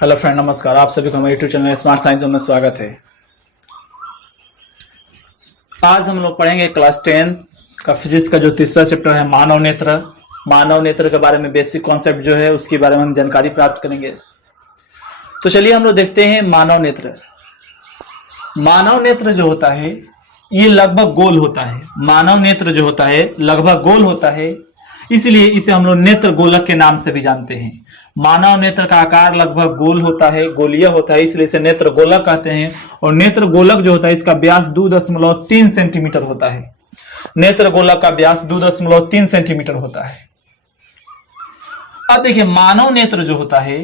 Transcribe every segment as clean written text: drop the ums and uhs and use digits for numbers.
Hello friend, नमस्कार। आप सभी को हमारे यूट्यूब चैनल स्मार्ट साइंस में स्वागत है। आज हम लोग पढ़ेंगे क्लास 10 का फिजिक्स का जो तीसरा चैप्टर है मानव नेत्र। मानव नेत्र के बारे में बेसिक कॉन्सेप्ट जो है उसके बारे में हम जानकारी प्राप्त करेंगे। तो चलिए हम लोग देखते हैं मानव नेत्र। मानव नेत्र जो होता है ये लगभग गोल होता है। मानव नेत्र जो होता है लगभग गोल होता है, इसलिए इसे हम लोग नेत्र गोलक के नाम से भी जानते हैं। मानव नेत्र का आकार लगभग गोल होता है, गोलीय होता है, इसलिए इसे नेत्र गोलक कहते हैं। और नेत्र गोलक जो होता है इसका व्यास 2.3 सेंटीमीटर होता है। नेत्र गोलक का व्यास 2.3 सेंटीमीटर होता है। अब देखिए मानव नेत्र जो होता है,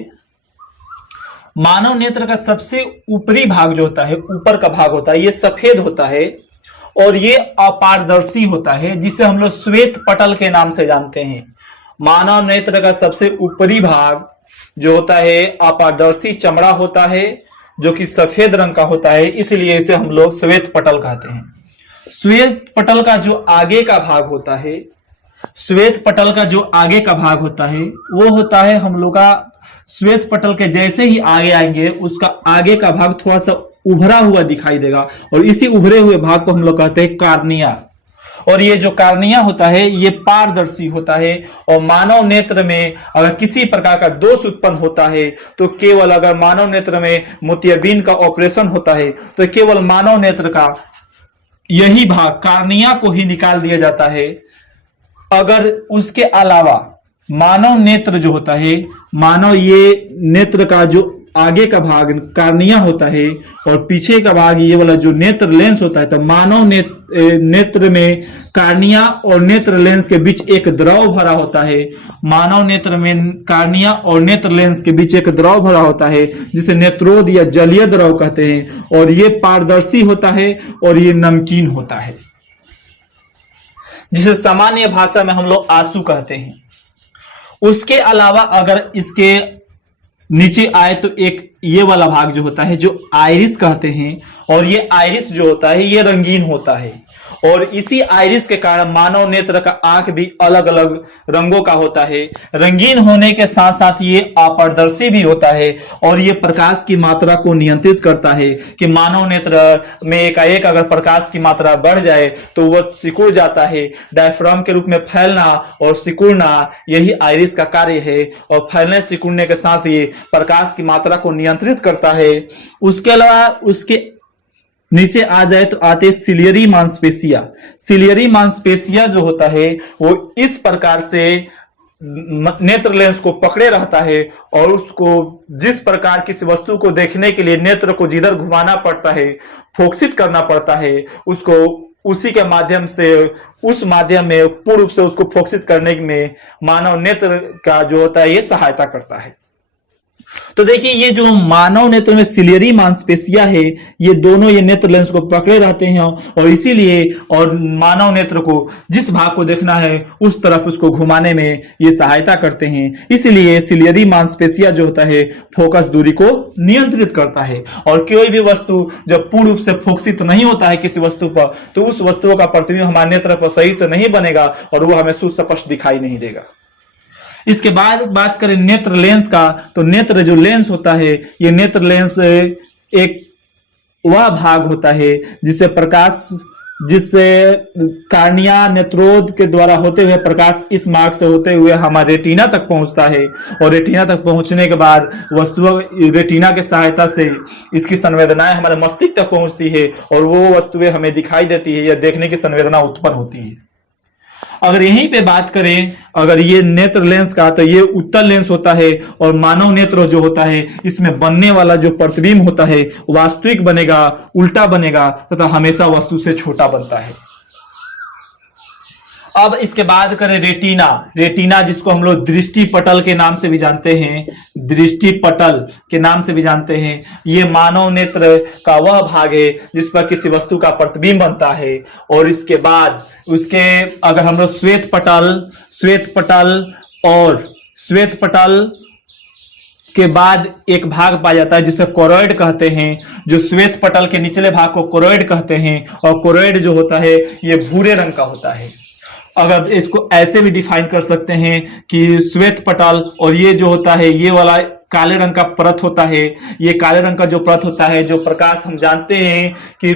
मानव नेत्र का सबसे ऊपरी भाग जो होता है, ऊपर का भाग होता है, ये सफेद होता है और ये अपारदर्शी होता है, जिसे हम लोग श्वेत पटल के नाम से जानते हैं। मानव नेत्र का सबसे ऊपरी भाग जो होता है अपारदर्शी चमड़ा होता है, जो कि सफेद रंग का होता है, इसलिए इसे हम लोग श्वेत पटल कहते हैं। श्वेत पटल का जो आगे का भाग होता है, श्वेत पटल का जो आगे का भाग होता है वो होता है हम लोग का, श्वेत पटल के जैसे ही आगे आएंगे उसका आगे का भाग थोड़ा सा उभरा हुआ दिखाई देगा और इसी उभरे हुए भाग को हम लोग कहते हैं कार्निया। और ये जो कार्निया होता है ये पारदर्शी होता है। और मानव नेत्र में अगर किसी प्रकार का दोष उत्पन्न होता है तो केवल, अगर मानव नेत्र में मोतियाबिंद का ऑपरेशन होता है तो केवल मानव नेत्र का यही भाग कार्निया को ही निकाल दिया जाता है। अगर उसके अलावा मानव नेत्र जो होता है, मानव ये नेत्र का जो आगे का भाग कार्निया होता है और पीछे का भाग ये वाला जो नेत्र लेंस होता है, तो मानव नेत्र में कार्निया और नेत्र लेंस के बीच एक द्रव भरा होता है। मानव नेत्र में कार्निया और नेत्र लेंस के बीच एक द्रव भरा होता है जिसे नेत्रोद या जलीय द्रव कहते हैं। और ये पारदर्शी होता है और ये नमकीन होता है, जिसे सामान्य भाषा में हम लोग आंसू कहते हैं। उसके अलावा अगर इसके नीचे आए तो एक ये वाला भाग जो होता है जो आइरिस कहते हैं, और ये आइरिस जो होता है ये रंगीन होता है। और इसी आइरिस के कारण मानव नेत्र का आंख भी अलग अलग रंगों का होता है। रंगीन होने के साथ साथ ये अपारदर्शी भी होता है और ये प्रकाश की मात्रा को नियंत्रित करता है कि मानव नेत्र में एकाएक अगर प्रकाश की मात्रा बढ़ जाए तो वह सिकुड़ जाता है। डायफ्राम के रूप में फैलना और सिकुड़ना यही आइरिस का कार्य है। और फैलने सिकुड़ने के साथ ये प्रकाश की मात्रा को नियंत्रित करता है। उसके अलावा उसके नीचे आ जाए तो आते सिलियरी मांसपेशिया। सिलियरी मांसपेशिया जो होता है वो इस प्रकार से नेत्र लेंस को पकड़े रहता है और उसको जिस प्रकार किसी वस्तु को देखने के लिए नेत्र को जिधर घुमाना पड़ता है, फोकसित करना पड़ता है, उसको उसी के माध्यम से, उस माध्यम में पूर्ण रूप से उसको फोकसित करने में मानव नेत्र का जो होता है ये सहायता करता है। तो देखिए ये जो मानव नेत्र में सिलियरी मांसपेशिया है, ये दोनों ये नेत्र लेंस को पकड़े रहते हैं और इसीलिए और मानव नेत्र को जिस भाग को देखना है उस तरफ उसको घुमाने में ये सहायता करते हैं। इसलिए सिलियरी मांसपेशिया जो होता है फोकस दूरी को नियंत्रित करता है। और कोई भी वस्तु जब पूर्ण रूप से फोकसित नहीं होता है किसी वस्तु पर तो उस वस्तुओं का प्रतिबिंब हमारे नेत्र पर सही से नहीं बनेगा और वो हमें सुस्पष्ट दिखाई नहीं देगा। इसके बाद बात करें नेत्र लेंस का, तो नेत्र जो लेंस होता है ये नेत्र लेंस एक वह भाग होता है जिससे कार्निया नेत्रोद के द्वारा होते हुए प्रकाश इस मार्ग से होते हुए हमारे रेटिना तक पहुंचता है। और रेटिना तक पहुंचने के बाद वस्तुओं रेटिना के सहायता से इसकी संवेदनाएं हमारे मस्तिष्क तक पहुंचती है और वो वस्तुएं हमें दिखाई देती है या देखने की संवेदना उत्पन्न होती है। अगर यहीं पे बात करें अगर ये नेत्र लेंस का, तो ये उत्तल लेंस होता है और मानव नेत्र जो होता है इसमें बनने वाला जो प्रतिबिंब होता है वास्तविक बनेगा, उल्टा बनेगा तथा हमेशा वस्तु से छोटा बनता है। अब इसके बाद करें रेटिना। रेटिना जिसको हम लोग दृष्टि पटल के नाम से भी जानते हैं, दृष्टि पटल के नाम से भी जानते हैं, ये मानव नेत्र का वह भाग है जिस पर किसी वस्तु का प्रतिबिंब बनता है। और इसके बाद उसके अगर हम लोग श्वेत पटल के बाद एक भाग पाया जाता है जिसे कोरोइड कहते हैं, जो श्वेत पटल के निचले भाग को कोरोइड कहते हैं। और कोरोइड जो होता है ये भूरे रंग का होता है। अगर इसको ऐसे भी डिफाइन कर सकते हैं कि श्वेत पटल और ये जो होता है ये वाला काले रंग का परत होता है। ये काले रंग का जो परत होता है, जो प्रकाश हम जानते हैं कि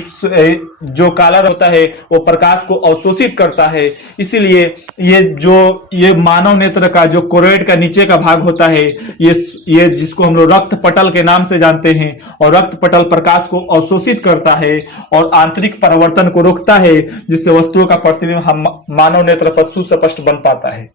जो काला होता है वो प्रकाश को अवशोषित करता है। इसीलिए ये मानव नेत्र का जो कोरोइड का नीचे का भाग होता है, ये जिसको हम लोग रक्त पटल के नाम से जानते हैं, और रक्त पटल प्रकाश को अवशोषित करता है और आंतरिक परावर्तन को रोकता है, जिससे वस्तुओं का प्रतिबिंब हम मानव नेत्र पर सुस्पष्ट बन पाता है।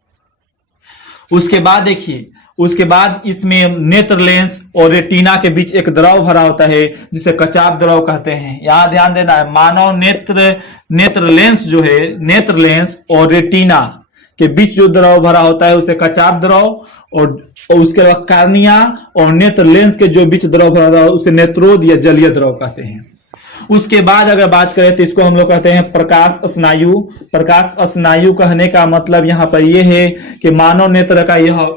उसके बाद देखिए, उसके बाद इसमें नेत्र लेंस और रेटिना के बीच एक द्रव भरा होता है जिसे कचाप द्रव कहते हैं। यहां ध्यान देना है, मानव नेत्र लेंस जो है, नेत्र लेंस और रेटिना के बीच जो द्रव भरा होता है उसे कचाप द्रव, और उसके बाद कार्निया और नेत्र लेंस के जो बीच द्रव भरा है उसे नेत्रोद या जलीय द्रव कहते हैं। उसके बाद अगर बात करें तो इसको हम लोग कहते हैं प्रकाश स्नायु। प्रकाश स्नायु कहने का मतलब यहाँ पर यह है कि मानव नेत्र का यह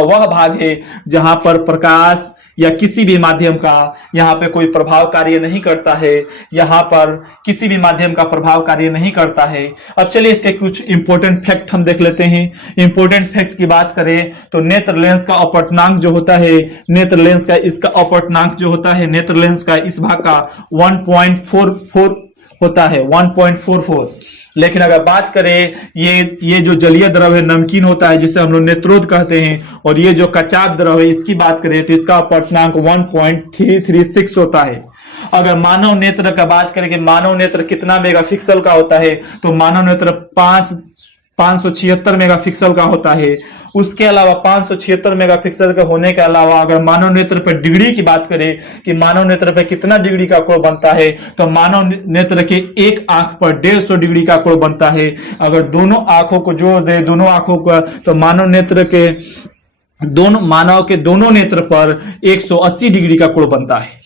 वह भाग है जहां पर प्रकाश या किसी भी माध्यम का यहाँ पे कोई प्रभाव कार्य नहीं करता है, यहाँ पर किसी भी माध्यम का प्रभाव कार्य नहीं करता है। अब चलिए इसके कुछ इंपॉर्टेंट फैक्ट हम देख लेते हैं। इंपॉर्टेंट फैक्ट की बात करें तो नेत्र लेंस का अपवर्तनांक जो होता है, नेत्र लेंस का इसका अपवर्तनांक जो होता है, नेत्र लेंस का इस भाग का 1.44 होता है, 1.44। लेकिन अगर बात करें ये जो जलीय द्रव है नमकीन होता है जिसे हम लोग नेत्रोद कहते हैं, और ये जो कचाप द्रव है इसकी बात करें तो इसका अपवर्तनांक 1.336 होता है। अगर मानव नेत्र का बात करें कि मानव नेत्र कितना मेगापिक्सल का होता है तो मानव नेत्र 576 मेगापिक्सल का होता है। उसके अलावा 576 मेगापिक्सल का होने के अलावा अगर मानव नेत्र पर डिग्री की बात करें कि मानव नेत्र पर कितना डिग्री का कोण बनता है तो मानव नेत्र के एक आंख पर 150 डिग्री का कोण बनता है। अगर दोनों आंखों को जोड़ दे, दोनों आंखों का, तो मानव के दोनों नेत्र पर 180 डिग्री का कोण बनता है।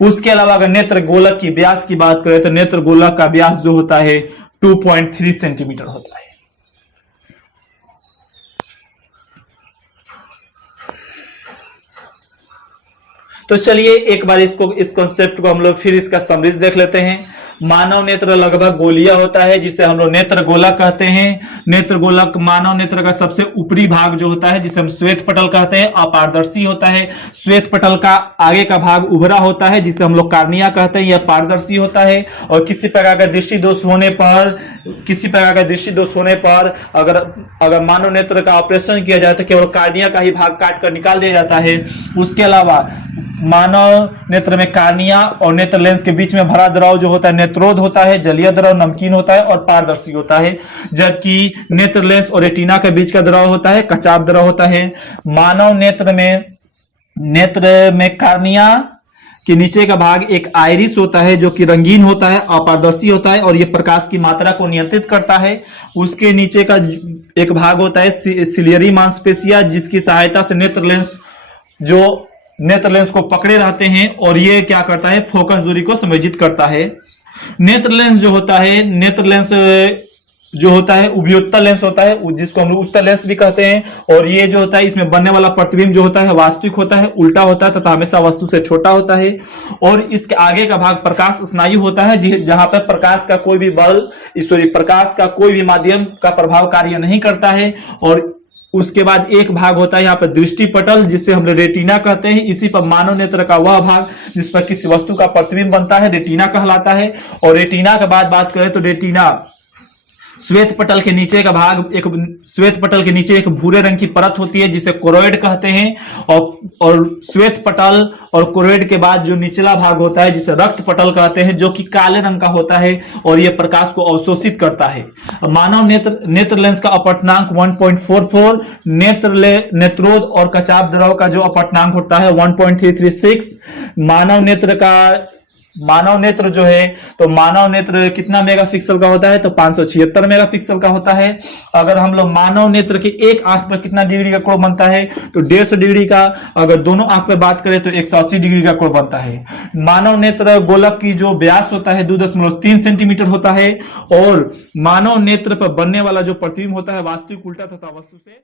उसके अलावा अगर नेत्र गोलक की व्यास की बात करें तो नेत्र गोलक का व्यास जो होता है 2.3 सेंटीमीटर होता है। तो चलिए एक बार इस कॉन्सेप्ट को हम लोग फिर इसका समरीज देख लेते हैं। मानव नेत्र लगभग गोलीय होता है जिसे हम लोग नेत्र गोलक कहते हैं। नेत्र गोलक मानव नेत्र का सबसे ऊपरी भाग जो होता है जिसे हम श्वेत पटल कहते हैं, अपारदर्शी होता है। श्वेत पटल का आगे का भाग उभरा होता है जिसे हम लोग कार्निया कहते हैं, यह पारदर्शी होता है। और किसी प्रकार का दृष्टि दोष होने पर अगर मानव नेत्र का ऑपरेशन किया जाए तो केवल कार्निया का ही भाग काट कर निकाल दिया जाता है। उसके अलावा मानव नेत्र में कार्निया और नेत्र लेंस के बीच में भरा द्रव जो होता है नेत्रोद होता है, जलीय द्रव नमकीन होता है और पारदर्शी होता है। जबकि नेत्र लेंस और रेटिना के बीच का द्रव होता है कचाप द्रव होता है। मानव नेत्र में कार्निया के नीचे का भाग एक आइरिस होता है जो कि रंगीन होता है, अपारदर्शी होता है और यह प्रकाश की मात्रा को नियंत्रित करता है। उसके नीचे का एक भाग होता है सिलियरी मांसपेशिया जिसकी सहायता से नेत्र लेंस को पकड़े रहते हैं और ये क्या करता है, फोकस दूरी को समायोजित करता है। नेत्र लेंस जो होता है उभयोत्तर लेंस होता है जिसको हम लोग उत्तर लेंस भी कहते हैं। और ये जो होता है इसमें बनने वाला प्रतिबिंब जो होता है वास्तविक होता है, उल्टा होता है तथा हमेशा वस्तु से छोटा होता है। और इसके आगे का भाग प्रकाश स्नायु होता है जहां पर प्रकाश का कोई भी माध्यम का प्रभाव कार्य नहीं करता है। और उसके बाद एक भाग होता है यहाँ पर दृष्टि पटल जिसे हम रेटिना कहते हैं। इसी पर मानव नेत्र का वह भाग जिस पर किसी वस्तु का प्रतिबिंब बनता है रेटिना कहलाता है। और रेटिना के बाद बात करें तो रेटिना श्वेत पटल के नीचे एक भूरे रंग की परत होती है जिसे कोरोइड कहते हैं। और श्वेत पटल और कोरोइड के बाद जो निचला भाग होता है जिसे रक्त पटल कहते हैं जो कि काले रंग का होता है और यह प्रकाश को अवशोषित करता है। मानव नेत्र लेंस का अपवर्तनांक 1.44, नेत्रोद और कचाप द्रव का जो अपवर्तनांक होता है 1.336। मानव नेत्र जो है तो मानव नेत्र कितना मेगापिक्सल का होता है तो 576 मेगापिक्सल का होता है। अगर हम लोग मानव नेत्र के एक आंख पर कितना डिग्री का कोण बनता है तो 150 डिग्री का, अगर दोनों आंख पर बात करें तो 180 डिग्री का कोण बनता है। मानव नेत्र गोलक की जो व्यास होता है 2.3 सेंटीमीटर होता है। और मानव नेत्र पर बनने वाला जो प्रतिबिंब होता है वास्तविक, उल्टा तथा वस्तु से